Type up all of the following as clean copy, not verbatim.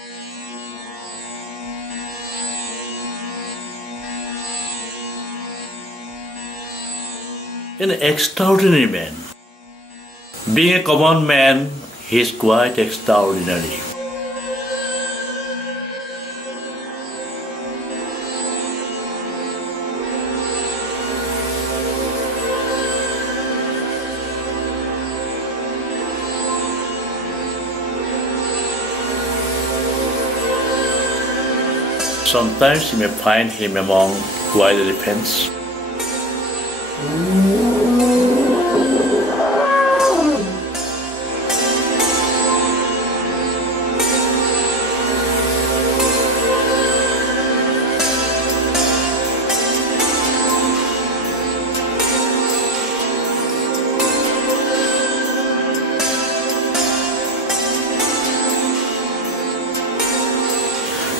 An extraordinary man. Being a common man, he is quite extraordinary. Sometimes you may find him among wild elephants.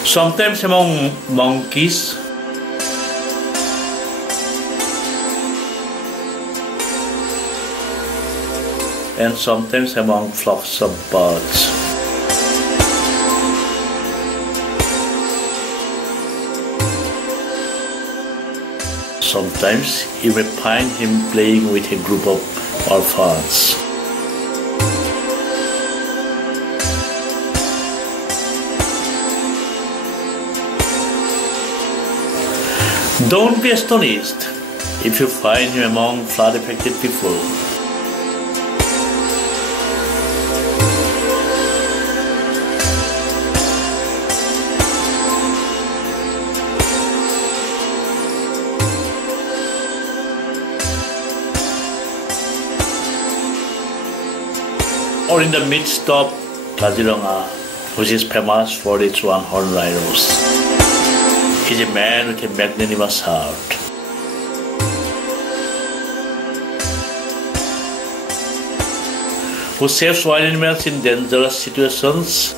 Sometimes among monkeys. And sometimes among flocks of birds. Sometimes you may find him playing with a group of orphans. Don't be astonished if you find him among flood-affected people. Or in the midst of HAZARIKA, which is famous for its one-horned rhinos. He's a man with a magnanimous heart. Who saves wild animals in dangerous situations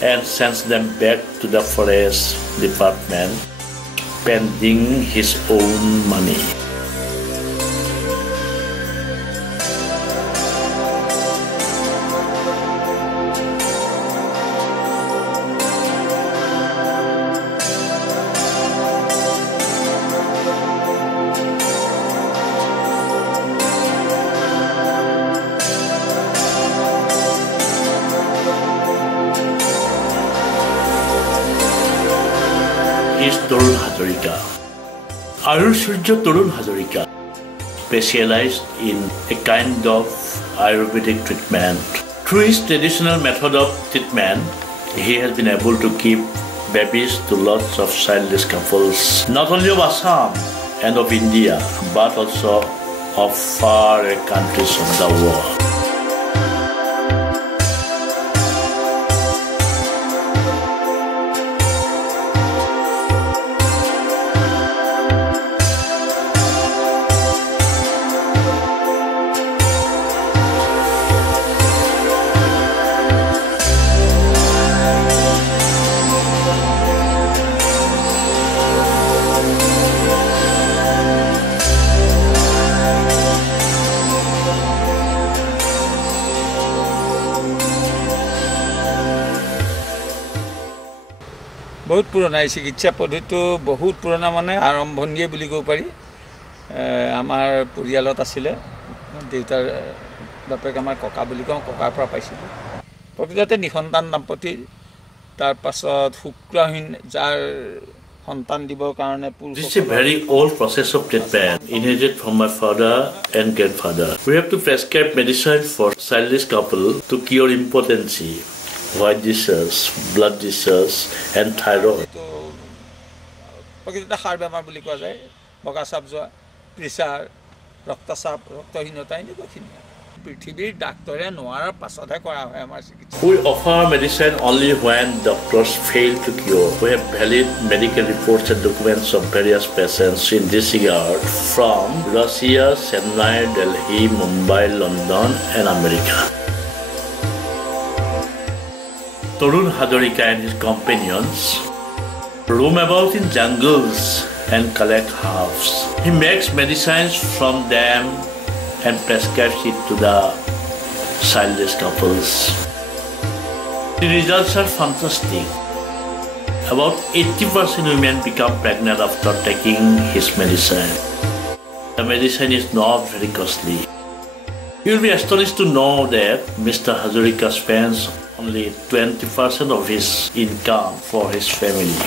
and sends them back to the forest department, spending his own money. Is TARUN HAZARIKA. TARUN HAZARIKA specialized in a kind of Ayurvedic treatment. Through his traditional method of treatment, he has been able to give babies to lots of childless couples, not only of Assam and of India, but also of far countries of the world. बहुत पुराना चिकित्सा पद्धति बहुत पुराना माने आरम्भणीय বুলি কব পাৰি আমাৰ পৰিয়ালত আছিল দেউতাৰ বাপেক আমাৰ ককা বুলি কওঁ ককাৰ পৰা পাইছিল প্ৰকৃততে নিসন্তান দম্পতি তাৰ পাছত শুক্ৰহীন যাৰ সন্তান দিবৰ কাৰণে This is a very old process of treatment inherited from my father and grandfather. We have to prescribe medicine for childless couple to cure impotency, white dishes, blood dishes, and thyroid. প্ৰকৃততে হাড় বেমাৰ বুলি কোৱা যায় বগা চাপ যোৱা pressure ৰক্তচাপ ৰক্তহীনতা এনেকুৱাখিনি পৃথিৱীৰ ডাক্তৰে নোৱাৰাৰ পাছতহে কৰা হয় আমাৰ চিকিৎসা We offer medicine only when doctors fail to cure. We have valid medical reports and documents of various patients in this regard from Russia, Chennai, Delhi, Mumbai, London, and America. TARUN HAZARIKA and his companions roam about in jungles and collect herbs. He makes medicines from them and prescribes it to the childless couples. The results are fantastic. About 80% women become pregnant after taking his medicine. The medicine is not very costly. You will be astonished to know that Mr. Hazarika spends only 20% of his income for his family.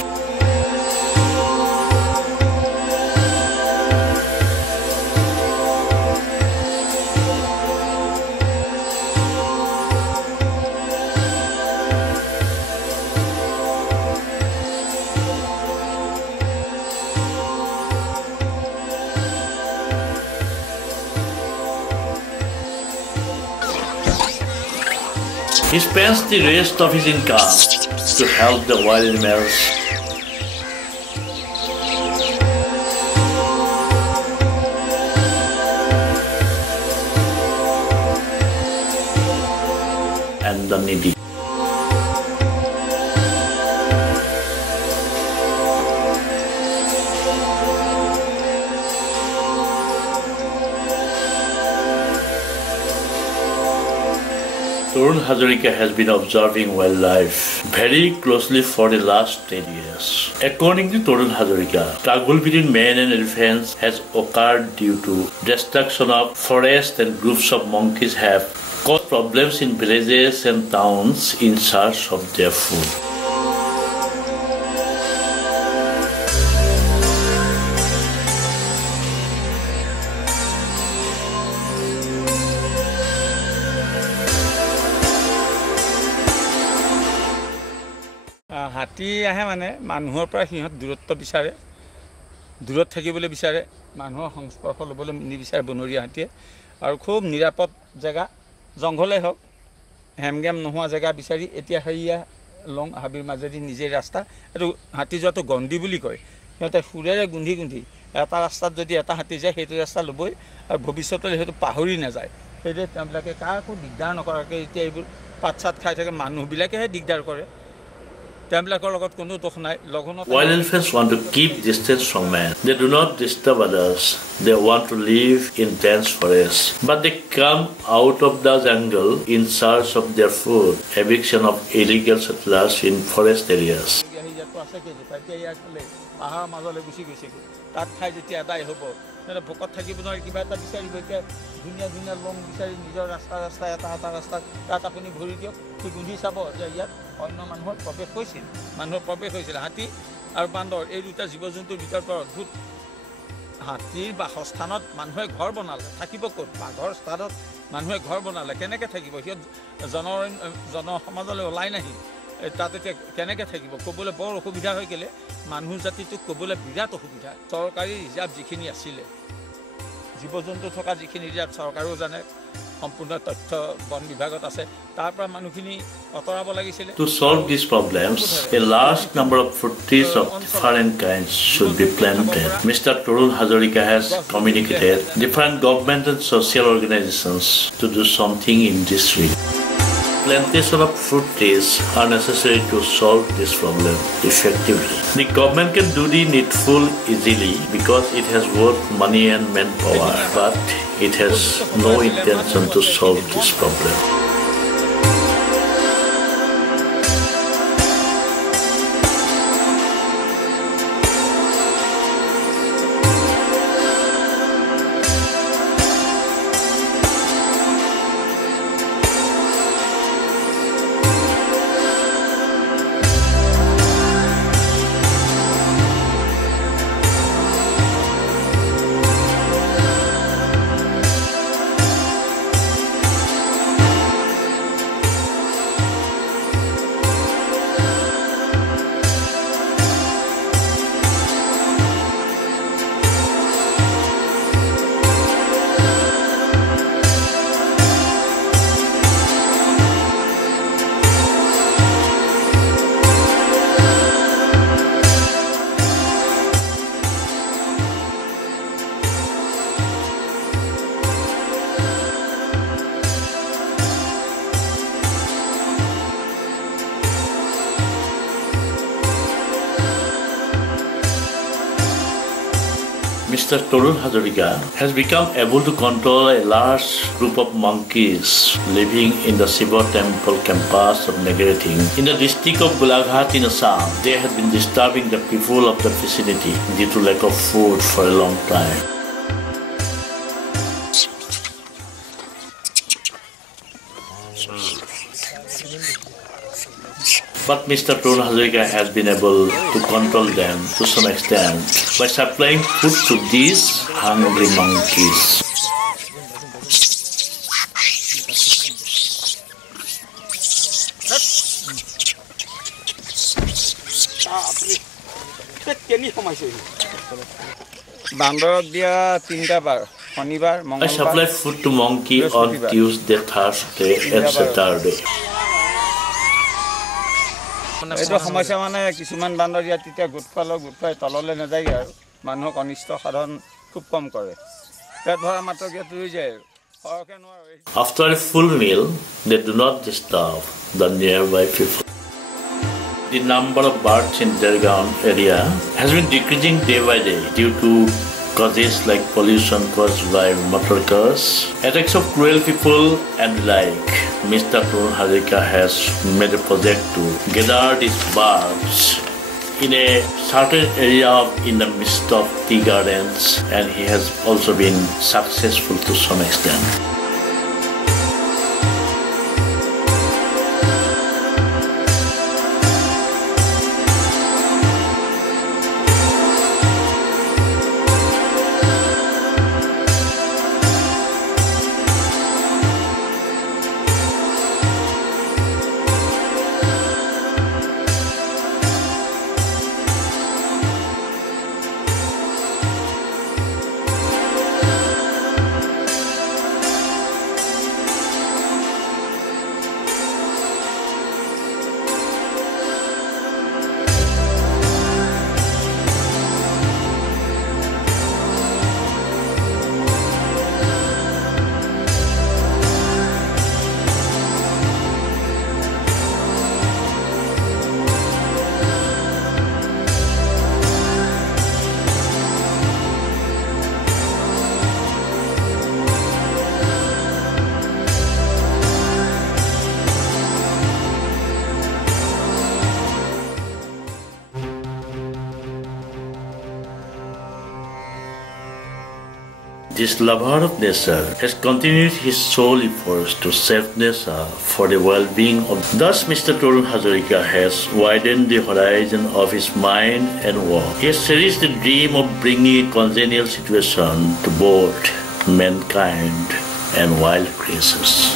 He spends the rest of his income to help the wild animals. And the needy. TARUN Hazarika has been observing wildlife very closely for the last 10 years. According to TARUN Hazarika, struggle between men and elephants has occurred due to destruction of forests, and groups of monkeys have caused problems in villages and towns in search of their food. হাতী আহে মানে মানুহৰ পৰা সিহঁত দূৰত্ব বিচাৰে, দূৰত থাকিবলৈ বিচাৰে, মানুহৰ সংস্পৰ্শ ল'বলৈ নিবিচাৰে বনৰীয়া হাতীয়ে। আৰু খুব নিৰাপদ জেগা, জংঘলে হওক, হেমগেম নোহোৱা জেগা বিচাৰি এতিয়া হেৰিয়া লং হাবিৰ মাজেদি নিজে ৰাস্তা, এইটো হাতী যোৱাটো গণ্ডি বুলি কয়। সিহঁতে সুৰেৰে গুন্ধি গুন্ধি এটা ৰাস্তাত যদি এটা হাতী যায় সেইটো ৰাস্তা ল'বই, আৰু ভৱিষ্যতলৈ সেইটো পাহৰি নাযায়। সেইটোৱে তেওঁলোকে কাকো দিগদাৰ নকৰাকৈ এতিয়া এইবোৰ পাত চাত খাই থাকে, মানুহবিলাকেহে দিগদাৰ কৰে। While elephants want to keep distance from man, they do not disturb others. They want to live in dense forests. But they come out of the jungle in search of their food. Eviction of illegal settlers in forest areas. ভোকত থাকিব নোৱাৰি কিবা এটা বিচাৰিব, এতিয়া ধুনীয়া ধুনীয়া long বিচাৰি নিজৰ ৰাস্তা এটা ৰাস্তা তাত আপুনি ভৰি দিয়ক, সি গুন্ধি চাব যে ইয়াত অন্য মানুহৰ প্ৰৱেশ হৈছিল। হাতী আৰু বান্দৰ এই দুটা জীৱ জন্তুৰ ভিতৰৰ পৰা অদ্ভুত। হাতীৰ বাসস্থানত মানুহে ঘৰ বনালে, থাকিব ক'ত? বাঘৰ স্থানত মানুহে ঘৰ বনালে, কেনেকৈ থাকিব? সিহঁত জনসমাজলৈ ওলাই নাহি তাত এতিয়া কেনেকৈ থাকিব? ক'বলৈ বৰ অসুবিধা হৈ গ'লে মানুহ জাতিটোক ক'বলৈ বিৰাট অসুবিধা। চৰকাৰী ৰিজাৰ্ভ যিখিনি আছিলে, জীৱ জন্তু থকা যিখিনি ৰিজাৰ্ভ চৰকাৰেও জানে, সম্পূৰ্ণ তথ্য বন বিভাগত আছে, তাৰ পৰা মানুহখিনি অতৰাব লাগিছিলে। To solve these problems, a large number of fruit trees of different kinds should be planted. Mr. TARUN Hazarika has communicated different government and social organizations to do something in this way. Plantation of fruit trees are necessary to solve this problem effectively. The government can do the needful easily because it has both money and manpower, but it has no intention to solve this problem. Mr. TARUN HAZARIKA has become able to control a large group of monkeys living in the Shiva temple campus of Negreting. In the district of Golaghat in Assam, they have been disturbing the people of the vicinity due to lack of food for a long time. But Mr. TARUN HAZARIKA has been able to control them to some extent by supplying food to these hungry monkeys. I supply food to monkey on Tuesday, Thursday, and Saturday. এইটো সমস্যা মানে কিছুমান বান্দৰ ইয়াত তেতিয়া goat খুৱাই তললৈ নাযায়গৈ আৰু মানুহক অনিষ্ট সাধন খুব কম কৰে পেট ভৰা মাত্ৰকে তুলি যায় সৰহকৈ নোৱাৰে After a full meal, they do not disturb the nearby people. The number of birds in Dergaon area has been decreasing day by day due to causes like pollution caused by motor cars, attacks of cruel people, and like. Mr. TARUN HAZARIKA has made a project to gather these birds in a certain area in the midst of tea gardens, and he has also been successful to some extent. This lover of nature has continued his sole efforts to save nature for the well-being of. Thus, Mr. TARUN HAZARIKA has widened the horizon of his mind and work. He has cherished the dream of bringing a congenial situation to both mankind and wild creatures.